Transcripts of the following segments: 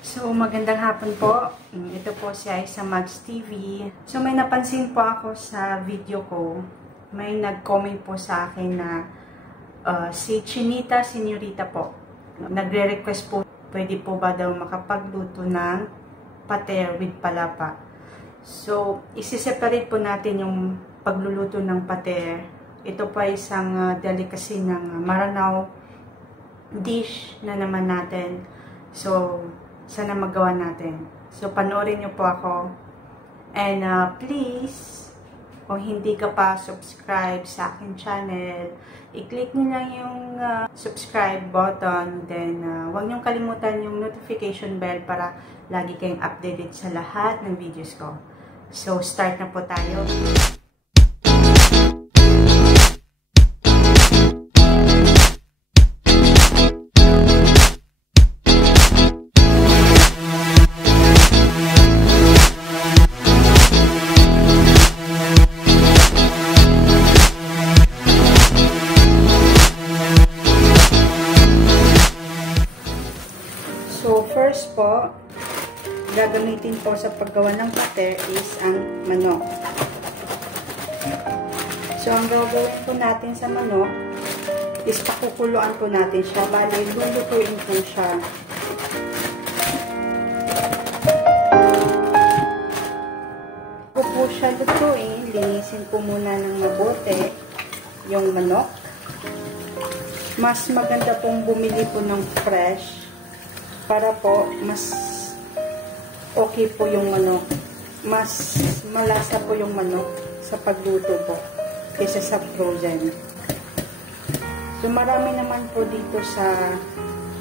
So, magandang hapon po. Ito po si Aisa Mags TV. So, may napansin po ako sa video ko. May nag-comment po sa akin na si Chinita Señorita po. Nagre-request po, pwede po ba daw makapagluto ng pater with palapa. So, isi-separate po natin yung pagluluto ng pater. Ito po ay isang delicacy ng Maranao dish na naman natin. So, sana magawa natin. So, panoorin niyo po ako. And please, kung hindi ka pa subscribe sa akin channel, i-click niyo lang yung subscribe button. Then, huwag niyo kalimutan yung notification bell para lagi kayong updated sa lahat ng videos ko. So, start na po tayo. So, first po, gagamitin po sa paggawa ng pater is ang manok. So, ang gagawin po natin sa manok is pakukuluan po natin siya. Bali, lulutuin po siya. Kung po siya lutuin, linisin po muna ng mabuti yung manok. Mas maganda pong bumili po ng fresh para po mas okay po yung manok. Mas malasa po yung manok sa pagluto po kaysa sa frozen. So marami naman po dito sa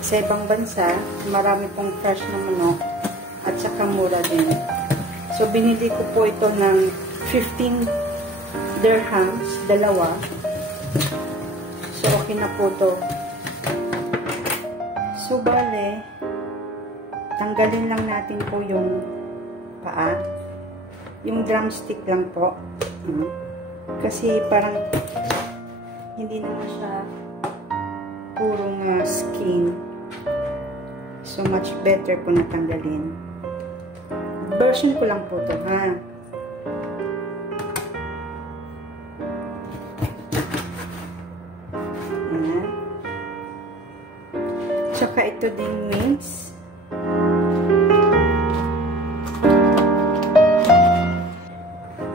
ibang bansa, marami pong fresh na manok at saka mura din. So binili ko po ito ng 15 dirhams, dalawa. So okay na po to. So bale, tanggalin lang natin po yung paa. Yung drumstick lang po. Kasi parang hindi naman siya purong skin. So much better po na tanggalin. Version ko lang po to, ha. Ayan. Tsaka ito din wings.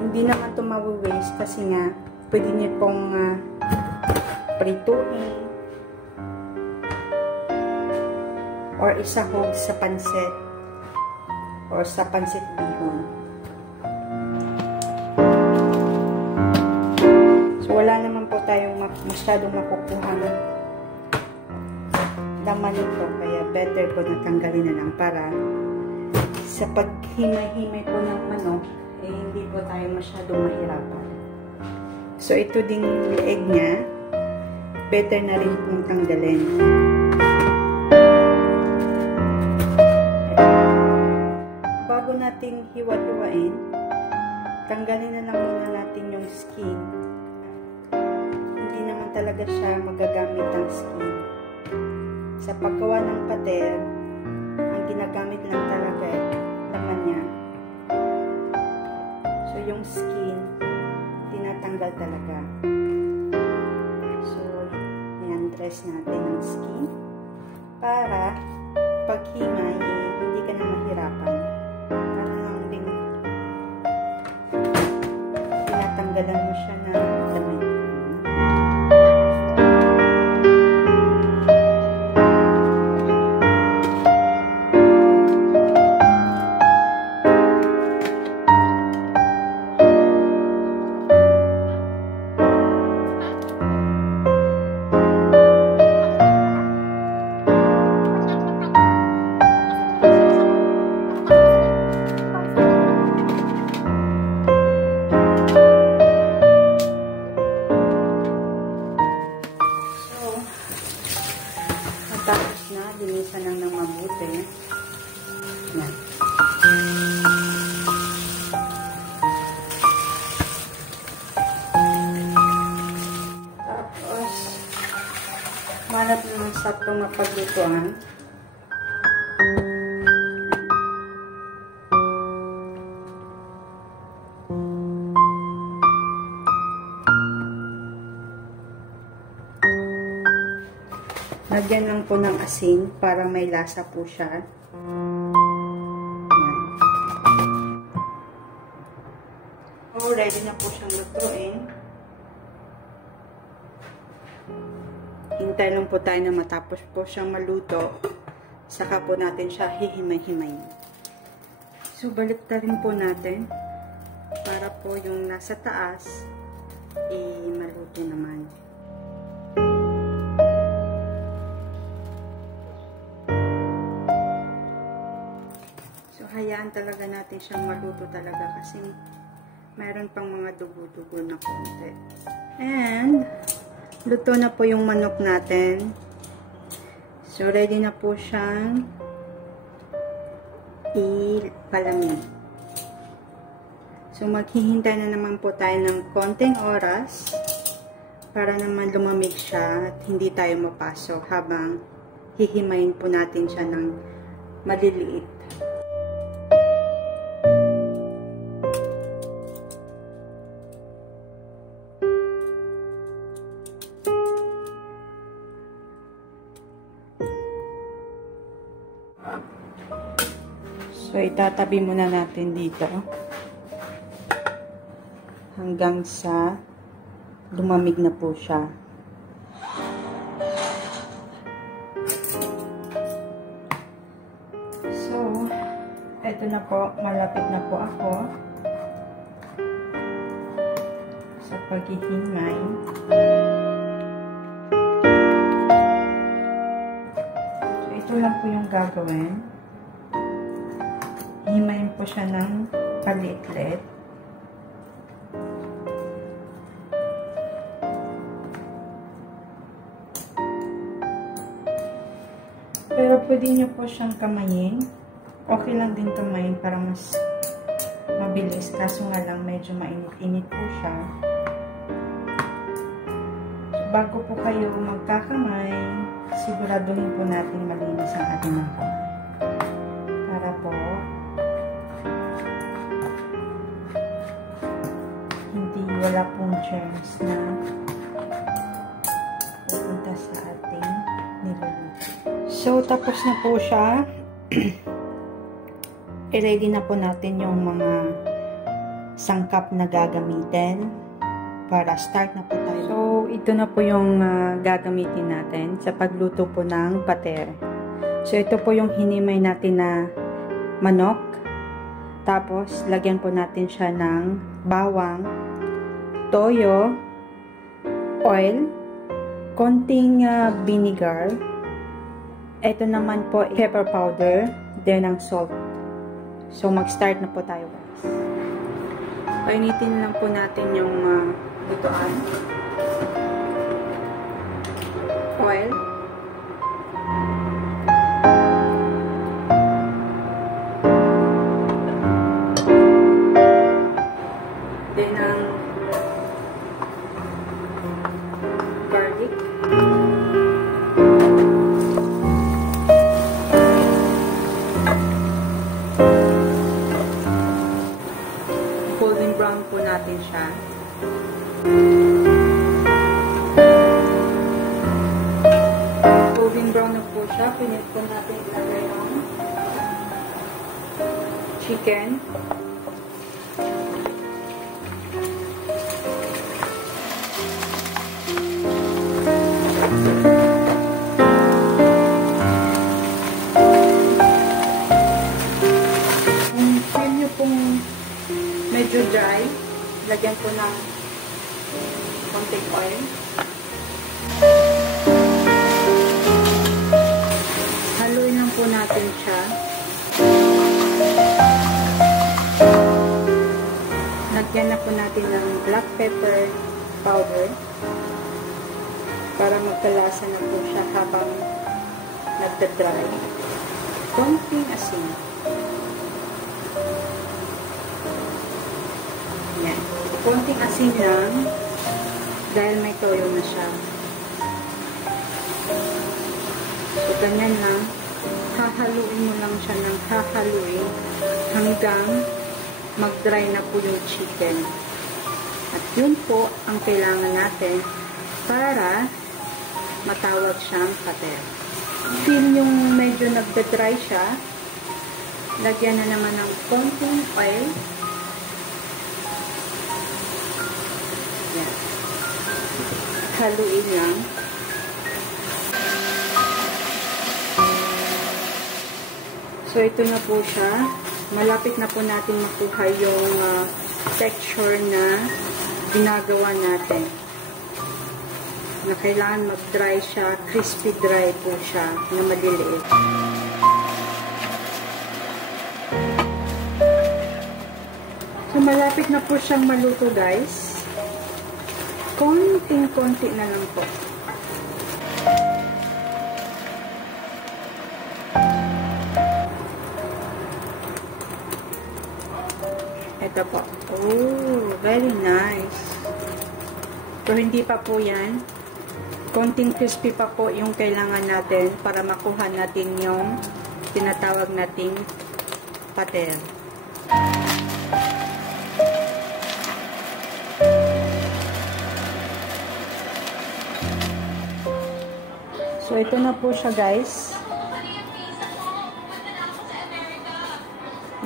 Hindi naman ito mawi-waste kasi nga pwede niyo pong prituin or isahog sa pansit or sa pansit bihon. So wala naman po tayong masyadong makukuha ng laman nito, kaya better po natanggalin na lang para sa paghimay-himay po ng manok hindi po tayo masyadong mahirapan. So, ito ding leeg niya, better na rin pong tanggalin. Bago natin hiwa-hiwain, tanggalin na lang muna natin yung skin. Hindi naman talaga siya magagamit ang skin. Sa paggawa ng pater, ang ginagamit lang talaga laman niya. So, yung skin, tinatanggal talaga. So, i-undress natin ang skin para paghimay, hindi ka na mahirapan. Para lang din tinatanggalan mo siya ng damit. Tapos na, linisan lang ng mabuti. Yan. Tapos, manap ng saktong mapaglutuan. Lagyan lang po ng asin para may lasa po siya. So, ready na po siyang lutuin. Hintay lang po tayo na matapos po siyang maluto. Saka po natin siya hihimay-himay. So, baliktarin po natin para po yung nasa taas maluto naman. So, hayaan talaga natin siyang maluto talaga kasi mayroon pang mga dugo-dugo na konti. And, luto na po yung manok natin. So, ready na po siyang ipalamig. So, maghihintay na naman po tayo ng konting oras para naman lumamig siya at hindi tayo mapasok habang hihimayin po natin siya ng maliliit. So, itatabi muna natin dito hanggang sa lumamig na po siya. So, eto na po, malapit na po ako sa paghihimay. So, ito lang po yung gagawin. Himayin po siya ng paliit-liit. Pero pwede nyo po siyang kamayin. Okay lang din kamayin para mas mabilis. Kaso nga lang medyo mainit-init po siya. So, bago po kayo magkakamay, siguraduhin po natin malinis ang ating mga kamay. Para po wala pong germs na pupunta sa ating niluluto. So, tapos na po siya. I-ready na po natin yung mga sangkap na gagamitin para start na po tayo. So, ito na po yung gagamitin natin sa pagluto po ng pater. So, ito po yung hinimay natin na manok. Tapos, lagyan po natin siya ng bawang, toyo, oil, konting vinegar. Ito naman po, pepper powder, then ang salt. So, mag-start na po tayo, guys. Painitin lang po natin yung lutuan. Oil. Then, ang garlic. Golden brown po natin siya. Golden brown na po siya. Pinit po natin ilagay ang chicken. Medyo dry, lagyan po ng konting oil. Haluin lang po natin siya. Lagyan na po natin ng black pepper powder para magkalasa na po siya habang nagda-dry. Konting asin. Yan. Konting asin lang dahil may toyo na siya. So, ganyan lang. Hahaluin mo lang siya ng hahaluin hanggang mag-dry na po yung chicken. At yun po ang kailangan natin para matawag siyang pater. Feel yung medyo nagda-dry siya. Lagyan na naman ng konting oil. Yan. Haluin lang. So, ito na po siya. Malapit na po natin makuha yung texture na ginagawa natin. Na kailangan mag-dry siya. Crispy dry po siya na maliliit. So, malapit na po siyang maluto, guys. Konting-konti na lang po. Ito po. Oh, very nice. So, hindi pa po yan. Konting crispy pa po yung kailangan natin para makuha natin yung tinatawag nating pater. So, ito na po siya, guys.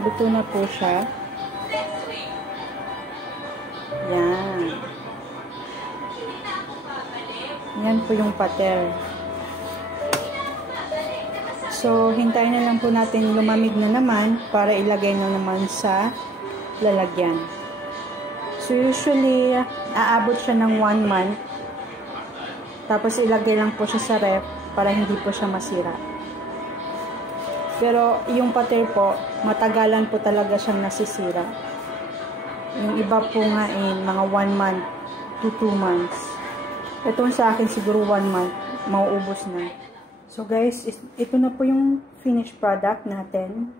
Luto na po siya. Yan. Yan po yung pater. So, hintayin na lang po natin lumamig na naman para ilagay na naman sa lalagyan. So, usually, aabot siya ng 1 month. Tapos, ilagay lang po siya sa ref para hindi po siya masira. Pero, yung pater po, matagalan po talaga siyang nasisira. Yung iba po nga mga 1 month to 2 months. Ito sa akin siguro 1 month, mauubos na. So guys, ito na po yung finished product natin.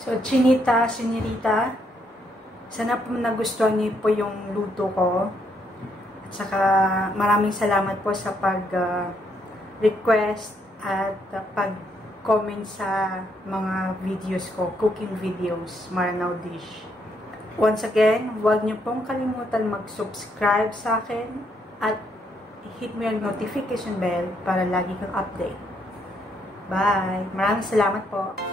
So, Chinita, Senorita, sana po nagustuhan niyo po yung luto ko. At saka maraming salamat po sa pag-request at pag-comment sa mga videos ko, cooking videos, Maranao Dish. Once again, huwag niyo pong kalimutan mag-subscribe sa akin at hit mo yung notification bell para lagi kang update. Bye! Maraming salamat po!